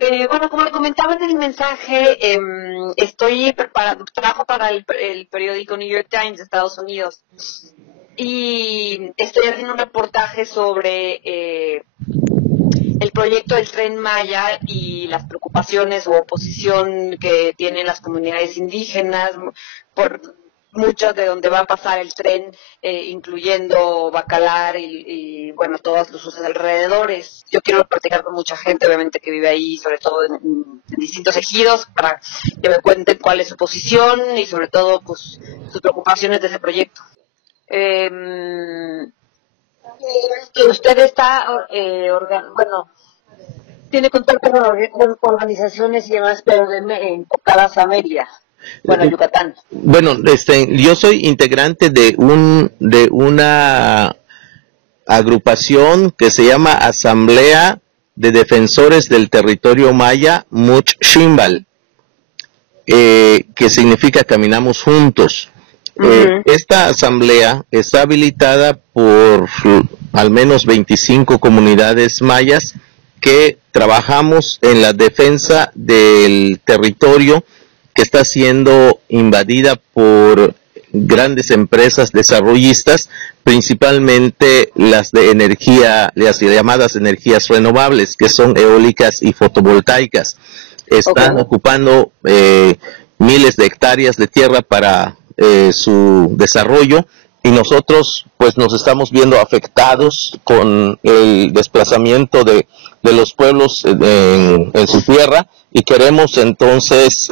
Bueno, como le comentaba en el mensaje, estoy preparando, trabajo para el periódico New York Times de Estados Unidos y estoy haciendo un reportaje sobre el proyecto del Tren Maya y las preocupaciones o oposición que tienen las comunidades indígenas por muchas de donde va a pasar el tren, incluyendo Bacalar y bueno, todos los sus alrededores. Yo quiero platicar con mucha gente, obviamente, que vive ahí, sobre todo en distintos ejidos, para que me cuenten cuál es su posición y sobre todo pues sus preocupaciones de ese proyecto. Usted está, bueno, tiene contacto con organizaciones y demás, pero enfocadas a Mérida. Bueno, Yucatán. Bueno, yo soy integrante de una agrupación que se llama Asamblea de Defensores del Territorio Maya Much-Ximbal, que significa Caminamos Juntos. Esta asamblea está habilitada por al menos 25 comunidades mayas que trabajamos en la defensa del territorio que está siendo invadida por grandes empresas desarrollistas, principalmente las de energía, las llamadas energías renovables, que son eólicas y fotovoltaicas. Están ocupando miles de hectáreas de tierra para su desarrollo, y nosotros pues nos estamos viendo afectados con el desplazamiento de los pueblos en su tierra, y queremos entonces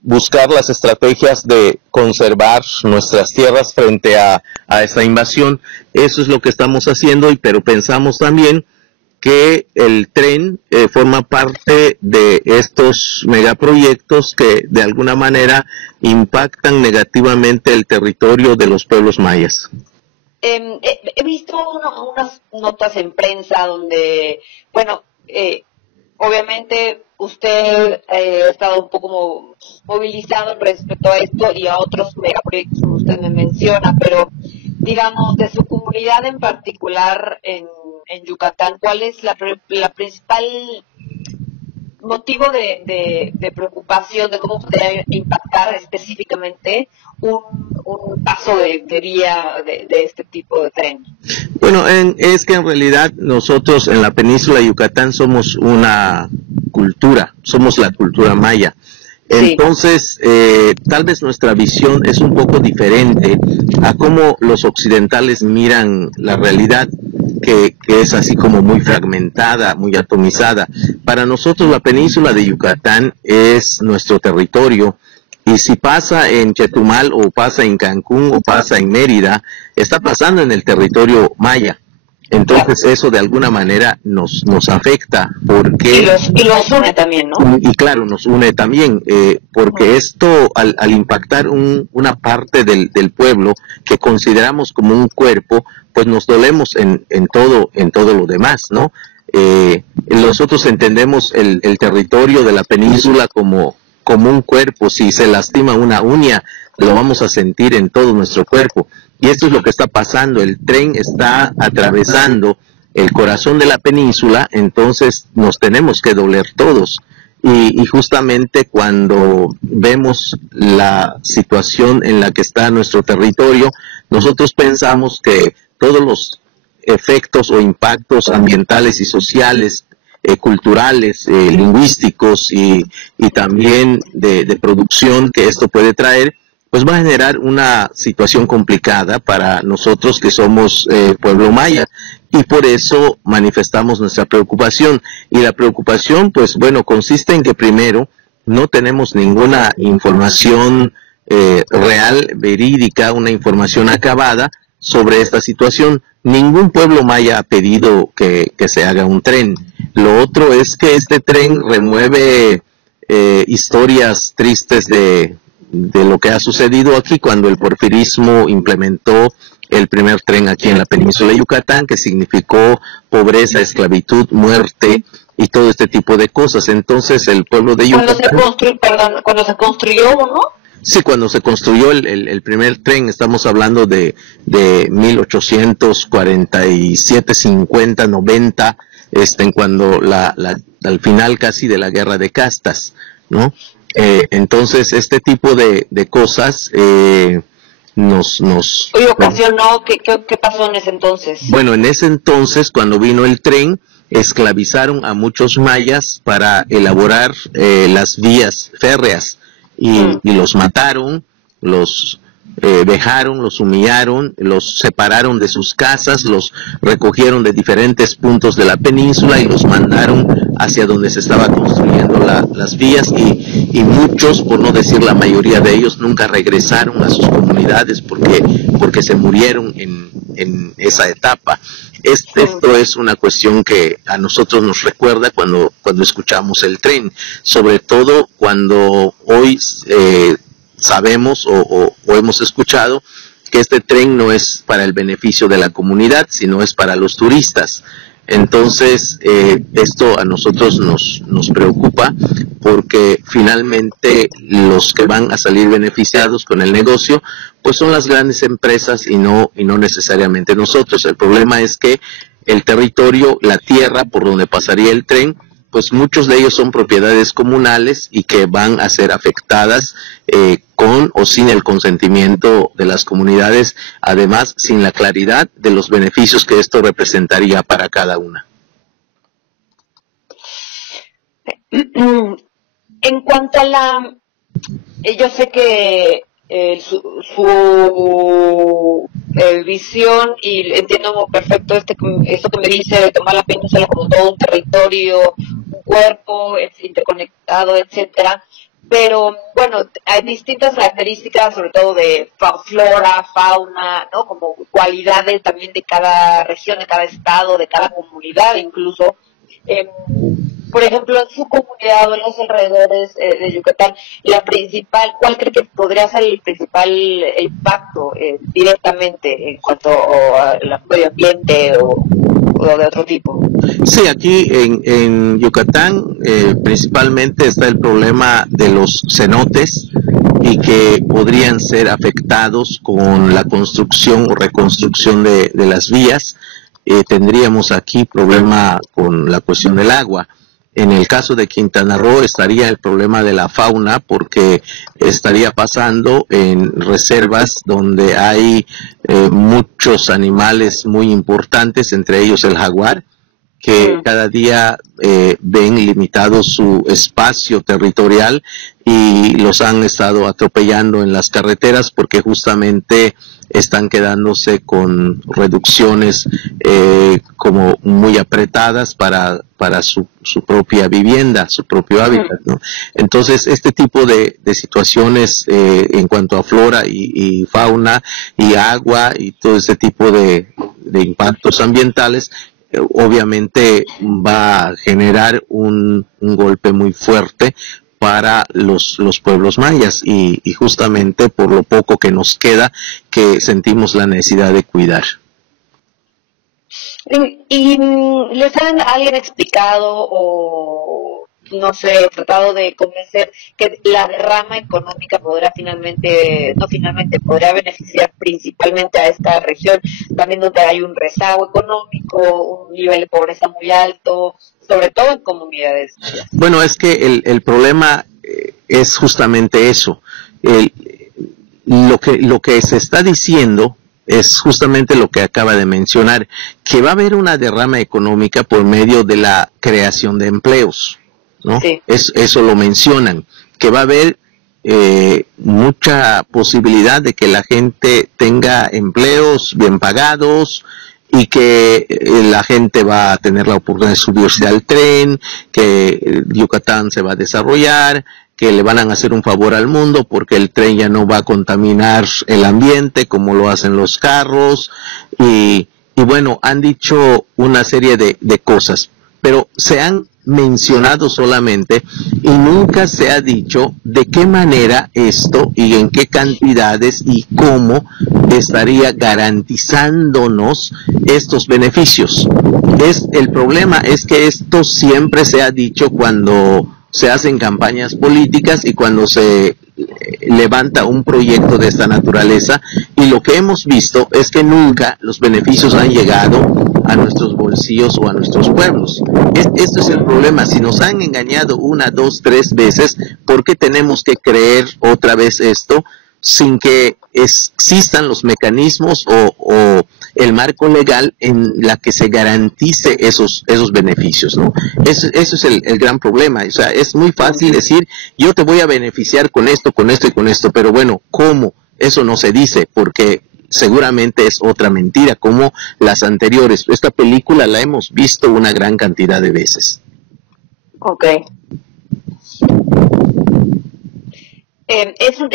buscar las estrategias de conservar nuestras tierras frente a esta invasión. Eso es lo que estamos haciendo, pero pensamos también que el tren forma parte de estos megaproyectos que de alguna manera impactan negativamente el territorio de los pueblos mayas. He visto unas notas en prensa donde, bueno, obviamente usted ha estado un poco movilizado respecto a esto y a otros megaproyectos como usted me menciona, pero digamos, de su comunidad en particular en Yucatán, ¿cuál es la principal motivo de preocupación de cómo podría impactar específicamente un paso de vía de este tipo de tren? Bueno, es que en realidad nosotros en la península de Yucatán somos una cultura, somos la cultura maya. Entonces, tal vez nuestra visión es un poco diferente a cómo los occidentales miran la realidad, que es así como muy fragmentada, muy atomizada. Para nosotros la península de Yucatán es nuestro territorio, y si pasa en Chetumal o pasa en Cancún o pasa en Mérida, está pasando en el territorio maya. Entonces eso de alguna manera nos afecta, porque... Y los une también, ¿no? Y claro, nos une también, porque esto al impactar una parte del pueblo que consideramos como un cuerpo, pues nos dolemos en todo lo demás, ¿no? Nosotros entendemos el territorio de la península como un cuerpo. Si se lastima una uña, lo vamos a sentir en todo nuestro cuerpo. Y esto es lo que está pasando. El tren está atravesando el corazón de la península, entonces nos tenemos que doler todos. Y justamente cuando vemos la situación en la que está nuestro territorio, nosotros pensamos que todos los efectos o impactos ambientales y sociales, culturales, lingüísticos y también de producción que esto puede traer, pues va a generar una situación complicada para nosotros que somos pueblo maya, y por eso manifestamos nuestra preocupación. Y la preocupación, pues bueno, consiste en que primero no tenemos ninguna información real, verídica, una información acabada sobre esta situación. Ningún pueblo maya ha pedido que se haga un tren. Lo otro es que este tren remueve historias tristes de lo que ha sucedido aquí cuando el porfirismo implementó el primer tren aquí en la península de Yucatán, que significó pobreza, esclavitud, muerte y todo este tipo de cosas. Entonces el pueblo de Yucatán... Cuando se construyó, ¿no? Sí, cuando se construyó el primer tren, estamos hablando de 1847, 50, 90, cuando al final casi de la guerra de castas, ¿no? Entonces este tipo de cosas nos Oye, ocasionó, ¿qué pasó en ese entonces? Bueno, en ese entonces, cuando vino el tren, esclavizaron a muchos mayas para elaborar las vías férreas y los mataron, los vejaron, los humillaron, los separaron de sus casas, los recogieron de diferentes puntos de la península y los mandaron hacia donde se estaba construyendo las vías y muchos, por no decir la mayoría de ellos, nunca regresaron a sus comunidades porque se murieron en esa etapa. Esto es una cuestión que a nosotros nos recuerda cuando escuchamos el tren, sobre todo cuando hoy sabemos o hemos escuchado que este tren no es para el beneficio de la comunidad, sino es para los turistas. Entonces, esto a nosotros nos preocupa porque finalmente los que van a salir beneficiados con el negocio, pues son las grandes empresas y no necesariamente nosotros. El problema es que el territorio, la tierra por donde pasaría el tren, pues muchos de ellos son propiedades comunales y que van a ser afectadas con o sin el consentimiento de las comunidades, además sin la claridad de los beneficios que esto representaría para cada una. En cuanto a yo sé que su visión, y entiendo perfecto esto que me dice de tomar la península como todo un territorio, un cuerpo interconectado, etcétera, pero bueno, hay distintas características, sobre todo de flora, fauna, ¿no? Como cualidades también de cada región, de cada estado, de cada comunidad incluso. Por ejemplo, en su comunidad o en los alrededores de Yucatán, ¿cuál cree que podría ser el principal impacto directamente en cuanto al medio ambiente o de otro tipo? Sí, aquí en Yucatán principalmente está el problema de los cenotes y que podrían ser afectados con la construcción o reconstrucción de las vías. Tendríamos aquí problema con la cuestión del agua. En el caso de Quintana Roo estaría el problema de la fauna porque estaría pasando en reservas donde hay muchos animales muy importantes, entre ellos el jaguar, que cada día ven limitado su espacio territorial y los han estado atropellando en las carreteras porque justamente están quedándose con reducciones como muy apretadas para su propia vivienda, su propio hábitat, ¿no? Entonces, este tipo de situaciones en cuanto a flora y fauna y agua y todo ese tipo de impactos ambientales, obviamente va a generar un golpe muy fuerte para los pueblos mayas y justamente por lo poco que nos queda que sentimos la necesidad de cuidar. ¿Y les han alguien explicado o no sé, tratado de convencer que la derrama económica podrá podrá beneficiar principalmente a esta región, también donde hay un rezago económico, un nivel de pobreza muy alto, sobre todo en comunidades? Bueno, es que el problema es justamente eso. Lo que se está diciendo es justamente lo que acaba de mencionar, que va a haber una derrama económica por medio de la creación de empleos, ¿no? Sí. Eso lo mencionan, que va a haber mucha posibilidad de que la gente tenga empleos bien pagados y que la gente va a tener la oportunidad de subirse al tren, que Yucatán se va a desarrollar, que le van a hacer un favor al mundo porque el tren ya no va a contaminar el ambiente como lo hacen los carros y bueno, han dicho una serie de cosas, pero se han mencionado solamente y nunca se ha dicho de qué manera esto y en qué cantidades y cómo estaría garantizándonos estos beneficios. El problema es que esto siempre se ha dicho cuando se hacen campañas políticas y cuando se levanta un proyecto de esta naturaleza, y lo que hemos visto es que nunca los beneficios han llegado a nuestros bolsillos o a nuestros pueblos. Esto es el problema. Si nos han engañado 1, 2, 3 veces, ¿por qué tenemos que creer otra vez esto sin que existan los mecanismos o el marco legal en la que se garantice esos beneficios, ¿no? Eso es el gran problema. O sea, es muy fácil decir, yo te voy a beneficiar con esto, con esto y con esto, pero bueno, ¿cómo? Eso no se dice, porque seguramente es otra mentira, como las anteriores. Esta película la hemos visto una gran cantidad de veces. Ok. Es un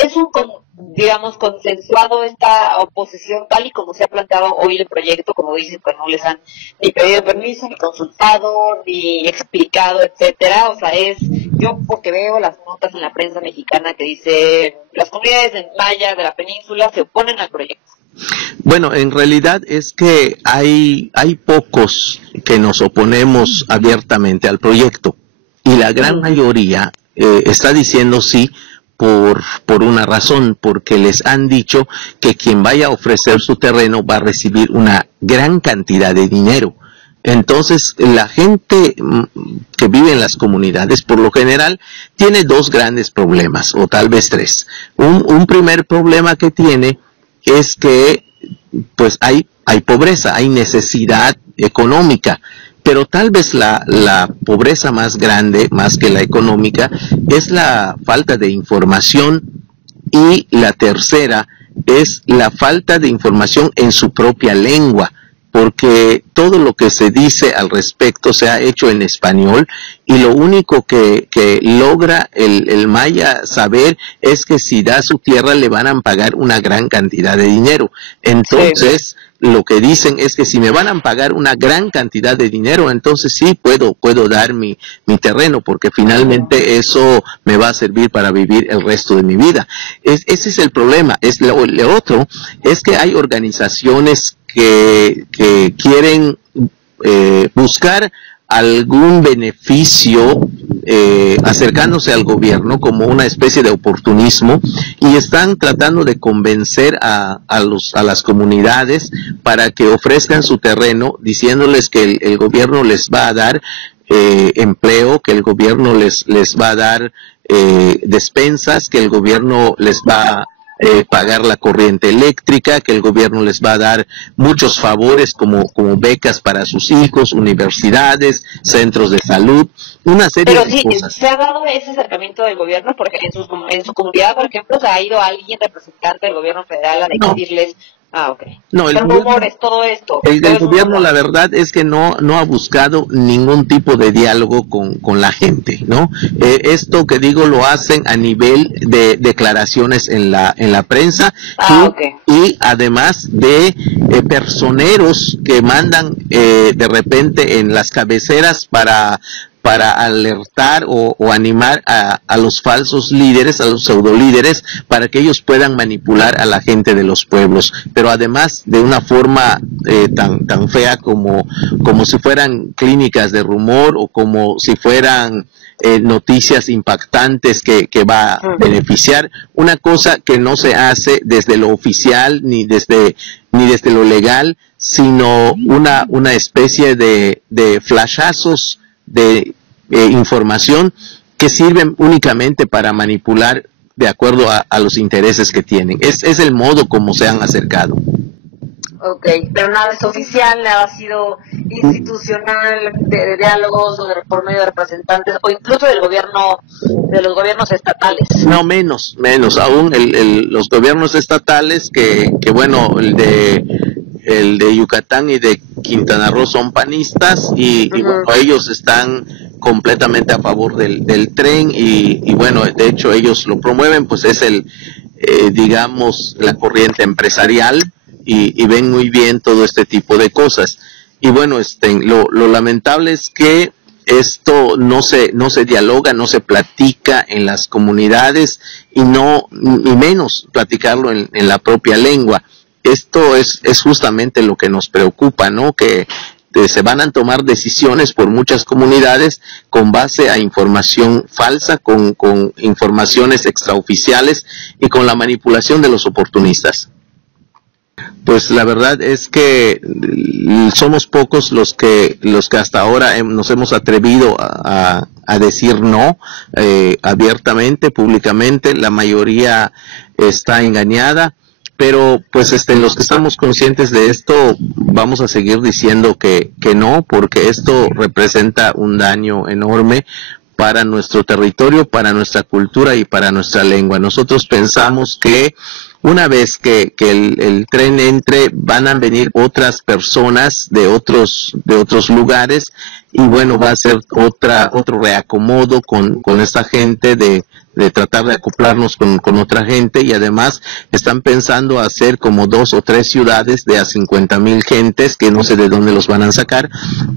digamos, consensuado esta oposición tal y como se ha planteado hoy el proyecto, como dicen, pues no les han ni pedido permiso, ni consultado, ni explicado, etcétera. O sea, yo porque veo las notas en la prensa mexicana que dice las comunidades de maya de la península se oponen al proyecto. Bueno, en realidad es que hay pocos que nos oponemos abiertamente al proyecto y la gran mayoría está diciendo sí por una razón, porque les han dicho que quien vaya a ofrecer su terreno va a recibir una gran cantidad de dinero. Entonces, la gente que vive en las comunidades, por lo general, tiene 2 grandes problemas, o tal vez 3. Un primer problema que tiene es que pues hay pobreza, hay necesidad económica, pero tal vez la pobreza más grande, más que la económica, es la falta de información, y la tercera es la falta de información en su propia lengua, porque todo lo que se dice al respecto se ha hecho en español, y lo único que logra el maya saber es que si da su tierra le van a pagar una gran cantidad de dinero. Entonces, lo que dicen es que si me van a pagar una gran cantidad de dinero, entonces sí puedo dar mi terreno, porque finalmente eso me va a servir para vivir el resto de mi vida. Ese es el problema. Lo otro es que hay organizaciones que quieren buscar algún beneficio acercándose al gobierno como una especie de oportunismo, y están tratando de convencer a las comunidades para que ofrezcan su terreno, diciéndoles que el gobierno les va a dar empleo, que el gobierno les va a dar despensas, que el gobierno les va a pagar la corriente eléctrica, que el gobierno les va a dar muchos favores como becas para sus hijos, universidades, centros de salud, una serie de cosas. Pero sí, ¿se ha dado ese acercamiento del gobierno? Porque en su comunidad, por ejemplo, ¿se ha ido alguien representante del gobierno federal a decirles... Ah, ok. No, el rumores, todo esto. El gobierno, la verdad es que no ha buscado ningún tipo de diálogo con la gente, ¿no? Esto que digo lo hacen a nivel de declaraciones en la prensa, y además de personeros que mandan de repente en las cabeceras para alertar o animar a los falsos líderes, a los pseudolíderes, para que ellos puedan manipular a la gente de los pueblos, pero además de una forma tan fea como si fueran clínicas de rumor, o como si fueran noticias impactantes que va a beneficiar, una cosa que no se hace desde lo oficial ni desde lo legal, sino una especie de flashazos de información que sirven únicamente para manipular de acuerdo a los intereses que tienen. Es el modo como se han acercado. Ok, pero nada es oficial, nada ha sido institucional, de diálogos o por medio de representantes, o incluso del gobierno, de los gobiernos estatales. No, menos aún los gobiernos estatales que bueno, el de Yucatán y de Quintana Roo son panistas, y bueno, ellos están completamente a favor del tren, y bueno, de hecho ellos lo promueven, pues es digamos, la corriente empresarial, y ven muy bien todo este tipo de cosas. Y bueno, lo lamentable es que esto no se dialoga, no se platica en las comunidades, y menos platicarlo en la propia lengua. Esto es justamente lo que nos preocupa, ¿no? Que se van a tomar decisiones por muchas comunidades con base a información falsa, con informaciones extraoficiales, y con la manipulación de los oportunistas. Pues la verdad es que somos pocos los que hasta ahora nos hemos atrevido a decir no abiertamente, públicamente. La mayoría está engañada, pero pues los que estamos conscientes de esto vamos a seguir diciendo que no, porque esto representa un daño enorme para nuestro territorio, para nuestra cultura y para nuestra lengua. Nosotros pensamos que una vez que el tren entre, van a venir otras personas de otros lugares, y bueno, va a ser otro reacomodo con esta gente de tratar de acoplarnos con otra gente, y además están pensando hacer como 2 o 3 ciudades de a 50,000 gentes, que no sé de dónde los van a sacar,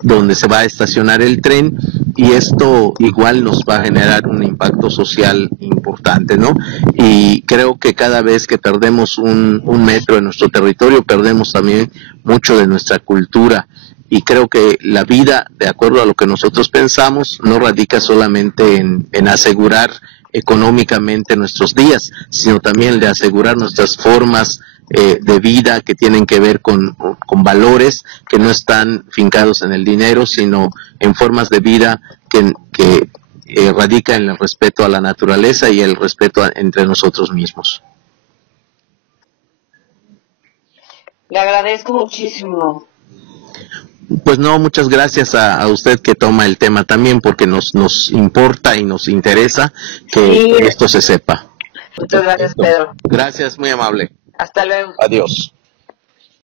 donde se va a estacionar el tren, y esto igual nos va a generar un impacto social importante, ¿no? Y creo que cada vez que perdemos un metro en nuestro territorio, perdemos también mucho de nuestra cultura. Y creo que la vida, de acuerdo a lo que nosotros pensamos, no radica solamente en asegurar económicamente nuestros días, sino también de asegurar nuestras formas de vida, que tienen que ver con valores que no están fincados en el dinero, sino en formas de vida que radica en el respeto a la naturaleza y el respeto entre nosotros mismos. Le agradezco muchísimo. Pues no, muchas gracias a usted que toma el tema también, porque nos importa y nos interesa que esto se sepa. Muchas gracias, Pedro. Gracias, muy amable. Hasta luego. Adiós.